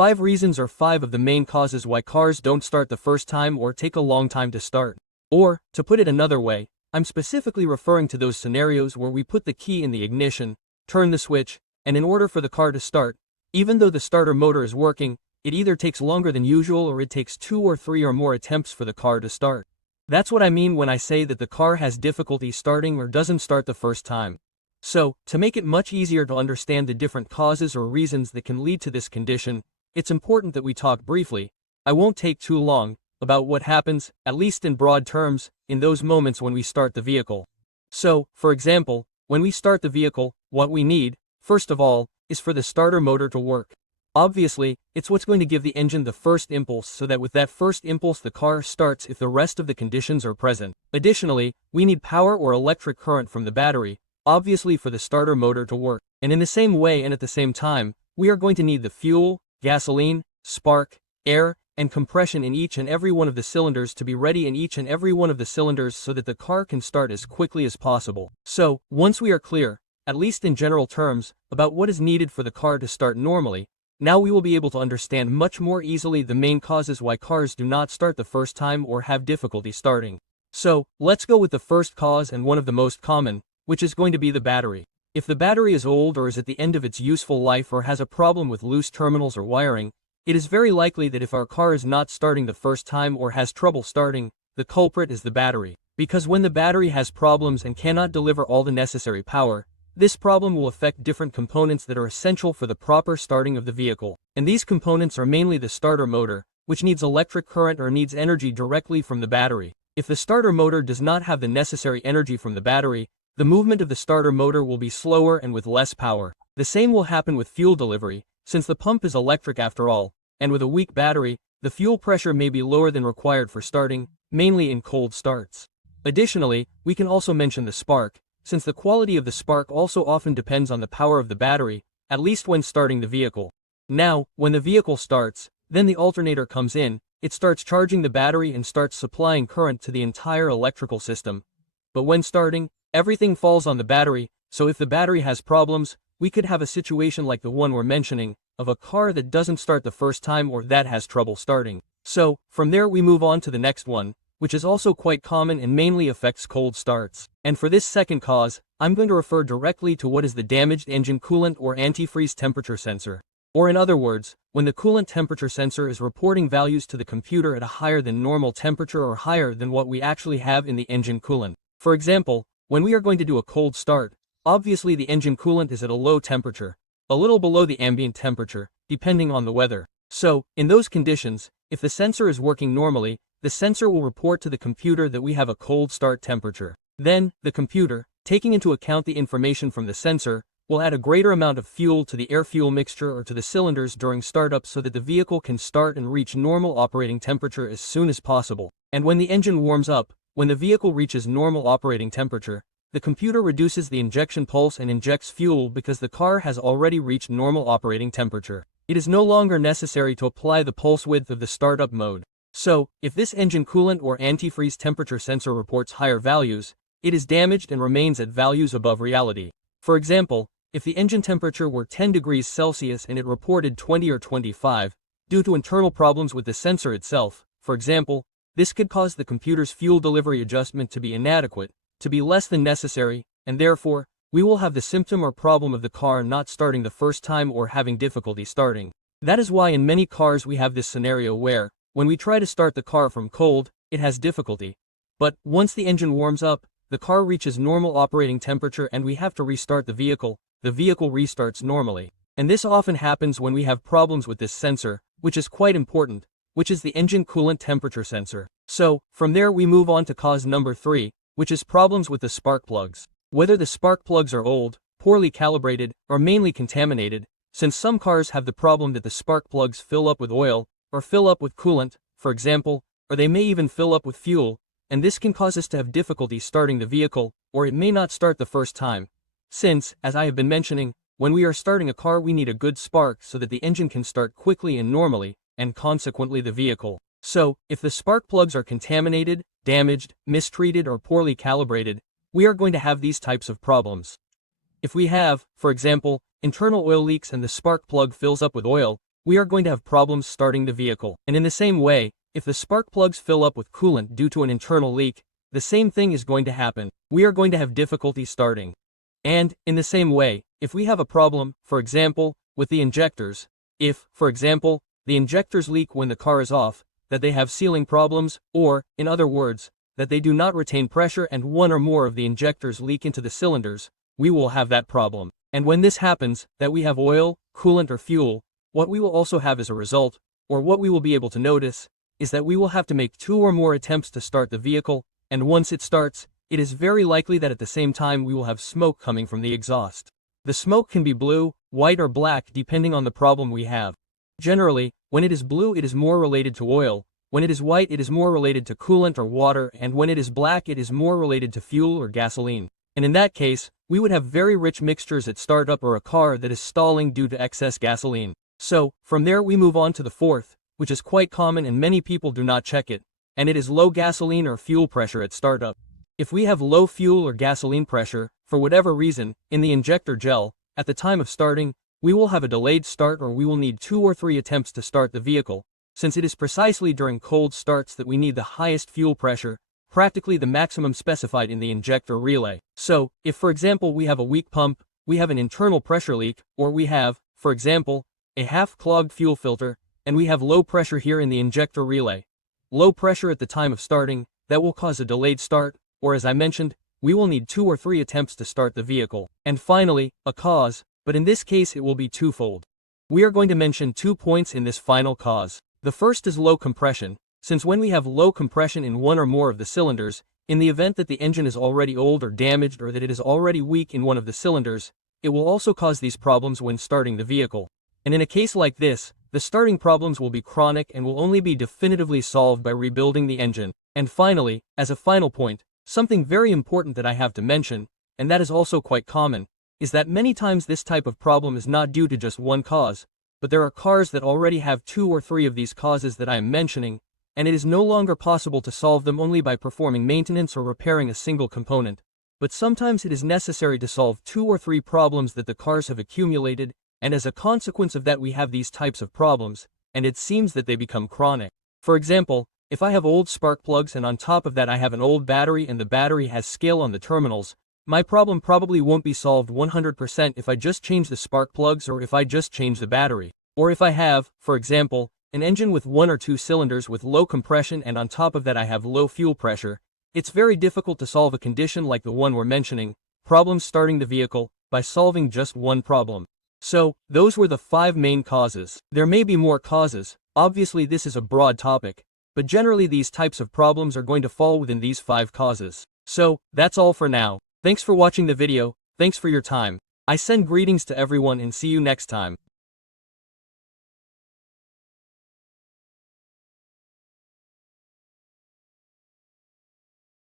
5 reasons are 5 of the main causes why cars don't start the first time or take a long time to start. Or, to put it another way, I'm specifically referring to those scenarios where we put the key in the ignition, turn the switch, and in order for the car to start, even though the starter motor is working, it either takes longer than usual or it takes 2 or 3 or more attempts for the car to start. That's what I mean when I say that the car has difficulty starting or doesn't start the first time. So, to make it much easier to understand the different causes or reasons that can lead to this condition, it's important that we talk briefly, I won't take too long, about what happens, at least in broad terms, in those moments when we start the vehicle. So, for example, when we start the vehicle, what we need, first of all, is for the starter motor to work. Obviously, it's what's going to give the engine the first impulse so that with that first impulse the car starts if the rest of the conditions are present. Additionally, we need power or electric current from the battery, obviously for the starter motor to work. And in the same way and at the same time, we are going to need the fuel, gasoline, spark, air, and compression in each and every one of the cylinders to be ready in each and every one of the cylinders so that the car can start as quickly as possible. So, once we are clear, at least in general terms, about what is needed for the car to start normally, now we will be able to understand much more easily the main causes why cars do not start the first time or have difficulty starting. So, let's go with the first cause and one of the most common, which is going to be the battery. If the battery is old or is at the end of its useful life or has a problem with loose terminals or wiring, it is very likely that if our car is not starting the first time or has trouble starting, the culprit is the battery. Because when the battery has problems and cannot deliver all the necessary power, this problem will affect different components that are essential for the proper starting of the vehicle. And these components are mainly the starter motor, which needs electric current or needs energy directly from the battery. If the starter motor does not have the necessary energy from the battery, the movement of the starter motor will be slower and with less power. The same will happen with fuel delivery, since the pump is electric after all, and with a weak battery, the fuel pressure may be lower than required for starting, mainly in cold starts. Additionally, we can also mention the spark, since the quality of the spark also often depends on the power of the battery, at least when starting the vehicle. Now, when the vehicle starts, then the alternator comes in, it starts charging the battery and starts supplying current to the entire electrical system. But when starting, everything falls on the battery, so if the battery has problems, we could have a situation like the one we're mentioning, of a car that doesn't start the first time or that has trouble starting. So, from there we move on to the next one, which is also quite common and mainly affects cold starts. And for this second cause, I'm going to refer directly to what is the damaged engine coolant or antifreeze temperature sensor. Or in other words, when the coolant temperature sensor is reporting values to the computer at a higher than normal temperature or higher than what we actually have in the engine coolant. For example, when we are going to do a cold start, obviously the engine coolant is at a low temperature, a little below the ambient temperature, depending on the weather. So, in those conditions, if the sensor is working normally, the sensor will report to the computer that we have a cold start temperature. Then, the computer, taking into account the information from the sensor, will add a greater amount of fuel to the air-fuel mixture or to the cylinders during startup so that the vehicle can start and reach normal operating temperature as soon as possible. And when the engine warms up, when the vehicle reaches normal operating temperature, the computer reduces the injection pulse and injects fuel because the car has already reached normal operating temperature. It is no longer necessary to apply the pulse width of the startup mode. So, if this engine coolant or antifreeze temperature sensor reports higher values, it is damaged and remains at values above reality. For example, if the engine temperature were 10 degrees Celsius and it reported 20 or 25, due to internal problems with the sensor itself, for example, this could cause the computer's fuel delivery adjustment to be inadequate, to be less than necessary, and therefore, we will have the symptom or problem of the car not starting the first time or having difficulty starting. That is why in many cars we have this scenario where, when we try to start the car from cold, it has difficulty. But, once the engine warms up, the car reaches normal operating temperature and we have to restart the vehicle restarts normally. And this often happens when we have problems with this sensor, which is quite important, which is the engine coolant temperature sensor. So, from there we move on to cause number 3, which is problems with the spark plugs. Whether the spark plugs are old, poorly calibrated, or mainly contaminated, since some cars have the problem that the spark plugs fill up with oil, or fill up with coolant, for example, or they may even fill up with fuel, and this can cause us to have difficulty starting the vehicle, or it may not start the first time. Since, as I have been mentioning, when we are starting a car we need a good spark so that the engine can start quickly and normally, and consequently the vehicle. So, if the spark plugs are contaminated, damaged, mistreated or poorly calibrated, we are going to have these types of problems. If we have, for example, internal oil leaks and the spark plug fills up with oil, we are going to have problems starting the vehicle. And in the same way, if the spark plugs fill up with coolant due to an internal leak, the same thing is going to happen. We are going to have difficulty starting. And, in the same way, if we have a problem, for example, with the injectors, if, for example, the injectors leak when the car is off, that they have sealing problems, or, in other words, that they do not retain pressure and one or more of the injectors leak into the cylinders, we will have that problem. And when this happens, that we have oil, coolant or fuel, what we will also have as a result, or what we will be able to notice, is that we will have to make 2 or more attempts to start the vehicle, and once it starts, it is very likely that at the same time we will have smoke coming from the exhaust. The smoke can be blue, white or black depending on the problem we have. Generally, when it is blue it is more related to oil, when it is white it is more related to coolant or water, and when it is black it is more related to fuel or gasoline. And in that case, we would have very rich mixtures at startup or a car that is stalling due to excess gasoline. So, from there we move on to the fourth, which is quite common and many people do not check it, and it is low gasoline or fuel pressure at startup. If we have low fuel or gasoline pressure, for whatever reason, in the injector gel, at the time of starting, we will have a delayed start or we will need 2 or 3 attempts to start the vehicle, since it is precisely during cold starts that we need the highest fuel pressure, practically the maximum specified in the injector relay. So, if for example we have a weak pump, we have an internal pressure leak, or we have, for example, a half-clogged fuel filter, and we have low pressure here in the injector relay, low pressure at the time of starting, that will cause a delayed start, or as I mentioned, we will need 2 or 3 attempts to start the vehicle. And finally, a cause, but in this case it will be twofold. We are going to mention 2 points in this final cause. The first is low compression, since when we have low compression in one or more of the cylinders, in the event that the engine is already old or damaged or that it is already weak in one of the cylinders, it will also cause these problems when starting the vehicle. And in a case like this, the starting problems will be chronic and will only be definitively solved by rebuilding the engine. And finally, as a final point, something very important that I have to mention, and that is also quite common, is that many times this type of problem is not due to just one cause, but there are cars that already have 2 or 3 of these causes that I am mentioning, and it is no longer possible to solve them only by performing maintenance or repairing a single component, but sometimes it is necessary to solve 2 or 3 problems that the cars have accumulated, and as a consequence of that we have these types of problems, and it seems that they become chronic. For example, if I have old spark plugs and on top of that I have an old battery and the battery has scale on the terminals, my problem probably won't be solved 100% if I just change the spark plugs or if I just change the battery. Or if I have, for example, an engine with 1 or 2 cylinders with low compression and on top of that I have low fuel pressure, it's very difficult to solve a condition like the one we're mentioning, problems starting the vehicle, by solving just one problem. So, those were the 5 main causes. There may be more causes, obviously this is a broad topic, but generally these types of problems are going to fall within these 5 causes. So, that's all for now. Thanks for watching the video, thanks for your time. I send greetings to everyone and see you next time.